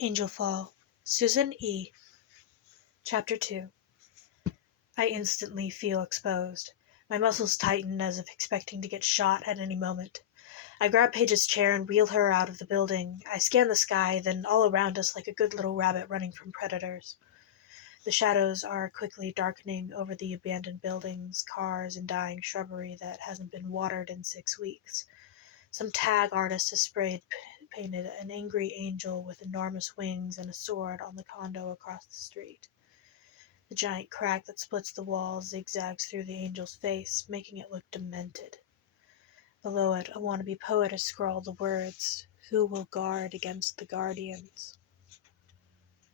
Angelfall, Susan E. Chapter 2. I instantly feel exposed. My muscles tighten as if expecting to get shot at any moment. I grab Paige's chair and wheel her out of the building. I scan the sky, then all around us like a good little rabbit running from predators. The shadows are quickly darkening over the abandoned buildings, cars, and dying shrubbery that hasn't been watered in 6 weeks. Some tag artist has painted an angry angel with enormous wings and a sword on the condo across the street. The giant crack that splits the wall zigzags through the angel's face, making it look demented. Below it, a wannabe poet has scrawled the words, "Who will guard against the guardians?"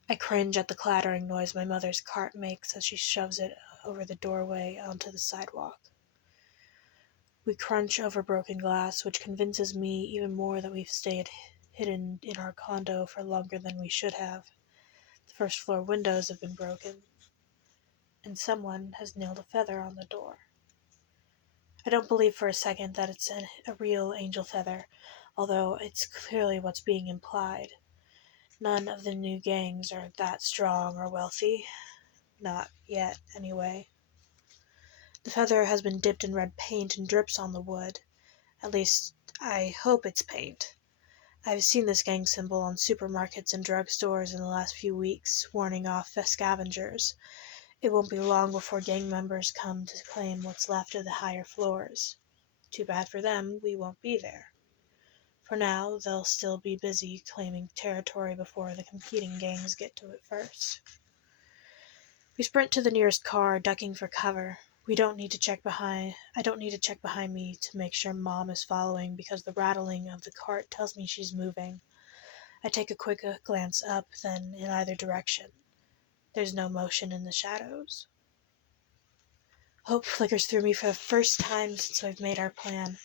I cringe at the clattering noise my mother's cart makes as she shoves it over the doorway onto the sidewalk. We crunch over broken glass, which convinces me even more that we've stayed hidden in our condo for longer than we should have. The first floor windows have been broken, and someone has nailed a feather on the door. I don't believe for a second that it's a real angel feather, although it's clearly what's being implied. None of the new gangs are that strong or wealthy. Not yet, anyway. The feather has been dipped in red paint and drips on the wood. At least, I hope it's paint. I've seen this gang symbol on supermarkets and drugstores in the last few weeks, warning off scavengers. It won't be long before gang members come to claim what's left of the higher floors. Too bad for them, we won't be there. For now, they'll still be busy claiming territory before the competing gangs get to it first. We sprint to the nearest car, ducking for cover. I don't need to check behind me to make sure Mom is following because the rattling of the cart tells me she's moving. I take a quick glance up, then in either direction. There's no motion in the shadows. Hope flickers through me for the first time since we've made our plan.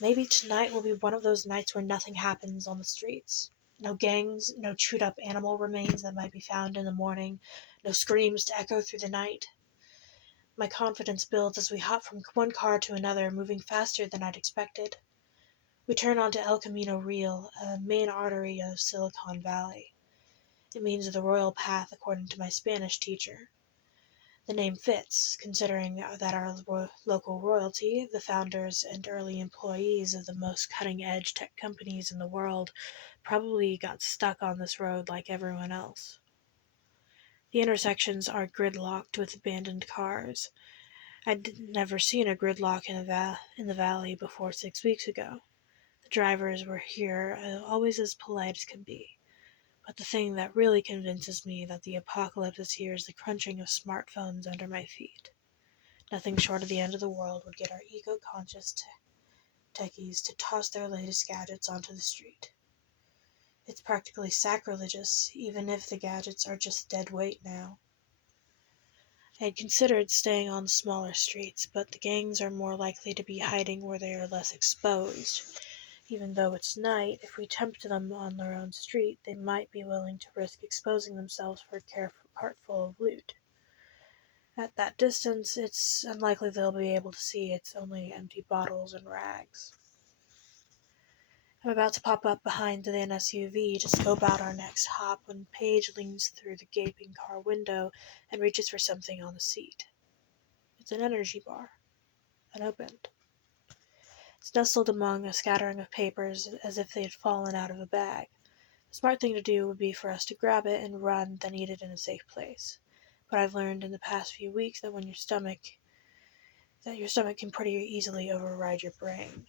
Maybe tonight will be one of those nights where nothing happens on the streets. No gangs, no chewed up animal remains that might be found in the morning, no screams to echo through the night. My confidence builds as we hop from one car to another, moving faster than I'd expected. We turn onto El Camino Real, a main artery of Silicon Valley. It means the royal path according to my Spanish teacher. The name fits, considering that our local royalty, the founders and early employees of the most cutting-edge tech companies in the world, probably got stuck on this road like everyone else. The intersections are gridlocked with abandoned cars. I'd never seen a gridlock in the valley before 6 weeks ago. The drivers were here, always as polite as can be. But the thing that really convinces me that the apocalypse is here is the crunching of smartphones under my feet. Nothing short of the end of the world would get our eco-conscious techies to toss their latest gadgets onto the street. It's practically sacrilegious, even if the gadgets are just dead weight now. I had considered staying on the smaller streets, but the gangs are more likely to be hiding where they are less exposed. Even though it's night, if we tempt them on their own street, they might be willing to risk exposing themselves for a cart full of loot. At that distance, it's unlikely they'll be able to see it's only empty bottles and rags. I'm about to pop up behind the SUV to scope out our next hop when Paige leans through the gaping car window and reaches for something on the seat. It's an energy bar, unopened. It's nestled among a scattering of papers as if they had fallen out of a bag. The smart thing to do would be for us to grab it and run, then eat it in a safe place. But I've learned in the past few weeks that your stomach can pretty easily override your brain.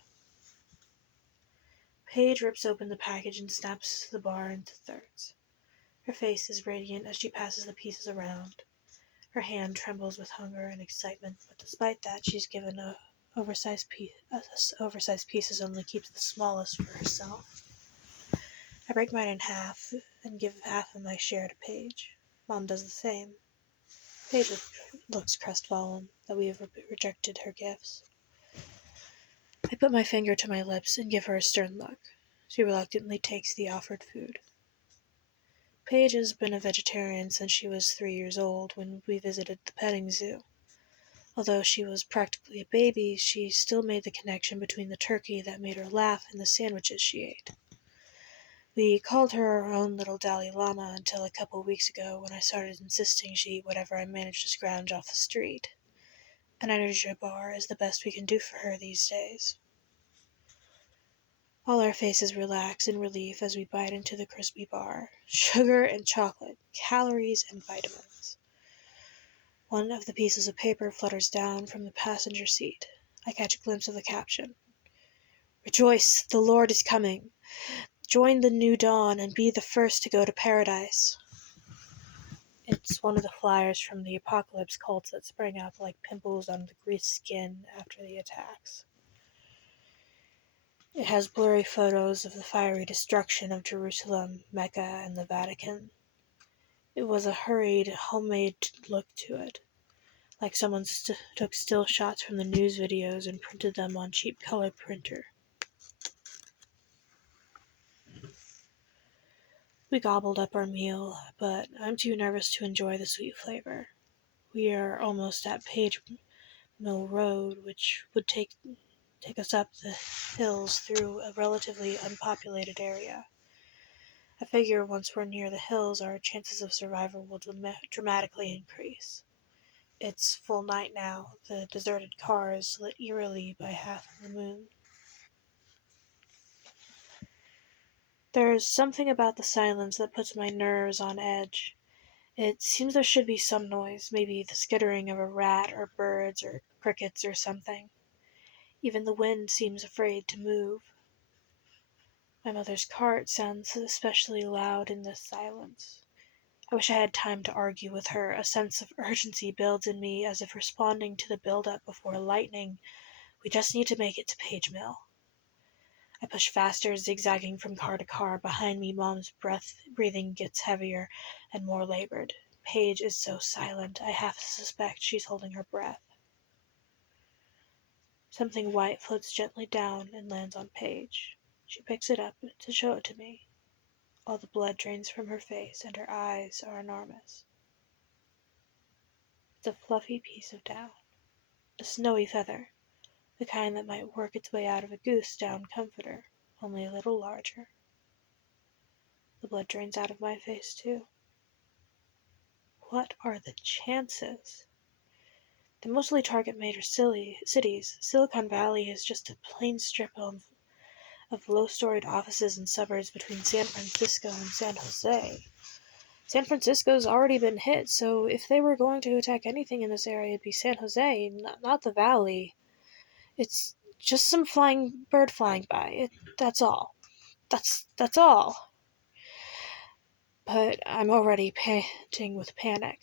Paige rips open the package and snaps the bar into thirds. Her face is radiant as she passes the pieces around. Her hand trembles with hunger and excitement, but despite that, she's given oversized pieces only keeps the smallest for herself. I break mine in half and give half of my share to Paige. Mom does the same. Paige looks crestfallen that we have rejected her gifts. I put my finger to my lips and give her a stern look. She reluctantly takes the offered food. Paige has been a vegetarian since she was 3 years old when we visited the petting zoo. Although she was practically a baby, she still made the connection between the turkey that made her laugh and the sandwiches she ate. We called her our own little Dalai Lama until a couple weeks ago when I started insisting she eat whatever I managed to scrounge off the street. An energy bar is the best we can do for her these days. All our faces relax in relief as we bite into the crispy bar. Sugar and chocolate, calories and vitamins. One of the pieces of paper flutters down from the passenger seat. I catch a glimpse of the caption. "Rejoice, the Lord is coming. Join the new dawn and be the first to go to paradise." It's one of the flyers from the apocalypse cults that sprang up like pimples on the greased skin after the attacks. It has blurry photos of the fiery destruction of Jerusalem, Mecca, and the Vatican. It was a hurried, homemade look to it, like someone took still shots from the news videos and printed them on cheap color printer. We gobbled up our meal, but I'm too nervous to enjoy the sweet flavor. We are almost at Page Mill Road, which would take us up the hills through a relatively unpopulated area. I figure once we're near the hills, our chances of survival will dramatically increase. It's full night now, the deserted cars lit eerily by half of the moon. There's something about the silence that puts my nerves on edge. It seems there should be some noise, maybe the skittering of a rat or birds or crickets or something. Even the wind seems afraid to move. My mother's cart sounds especially loud in this silence. I wish I had time to argue with her. A sense of urgency builds in me as if responding to the build-up before lightning. We just need to make it to Page Mill. I push faster, zigzagging from car to car. Behind me, Mom's breathing gets heavier and more labored. Paige is so silent, I half suspect she's holding her breath. Something white floats gently down and lands on Paige. She picks it up to show it to me. All the blood drains from her face, and her eyes are enormous. It's a fluffy piece of down. A snowy feather. The kind that might work its way out of a goose down comforter, only a little larger. The blood drains out of my face, too. What are the chances? They mostly target major cities. Silicon Valley is just a plain strip of low-storied offices and suburbs between San Francisco and San Jose. San Francisco's already been hit, so if they were going to attack anything in this area, it'd be San Jose, not the valley. It's just some bird flying by. That's all. That's all. But I'm already panting with panic.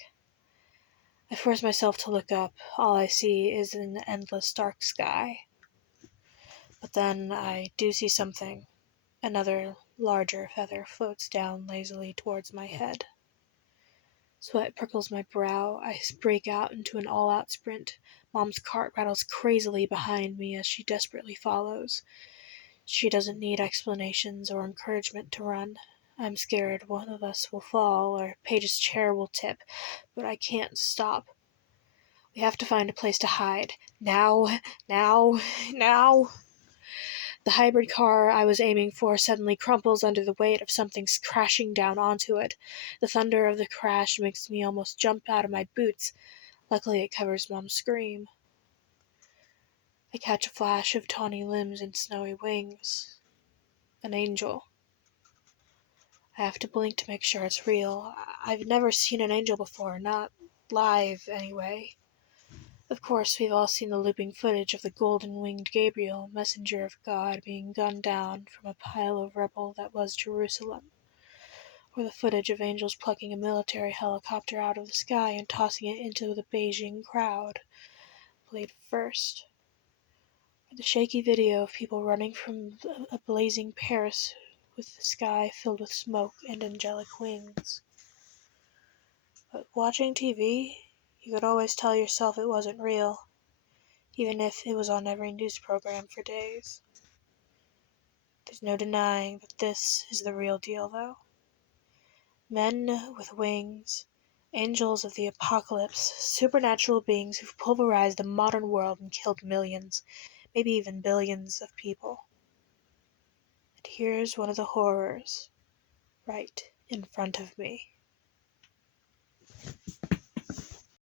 I force myself to look up. All I see is an endless dark sky. But then I do see something. Another larger feather floats down lazily towards my head. Sweat prickles my brow. I break out into an all-out sprint. Mom's cart rattles crazily behind me as she desperately follows. She doesn't need explanations or encouragement to run. I'm scared one of us will fall or Paige's chair will tip, but I can't stop. We have to find a place to hide. Now, now, now. The hybrid car I was aiming for suddenly crumples under the weight of something crashing down onto it. The thunder of the crash makes me almost jump out of my boots. Luckily, it covers Mom's scream. I catch a flash of tawny limbs and snowy wings. An angel. I have to blink to make sure it's real. I've never seen an angel before, not live, anyway. Of course, we've all seen the looping footage of the golden-winged Gabriel, messenger of God, being gunned down from a pile of rubble that was Jerusalem, or the footage of angels plucking a military helicopter out of the sky and tossing it into the Beijing crowd, played first, or the shaky video of people running from a blazing Paris with the sky filled with smoke and angelic wings. But watching TV, you could always tell yourself it wasn't real, even if it was on every news program for days. There's no denying that this is the real deal, though. Men with wings, angels of the apocalypse, supernatural beings who've pulverized the modern world and killed millions, maybe even billions of people. And here's one of the horrors. right in front of me.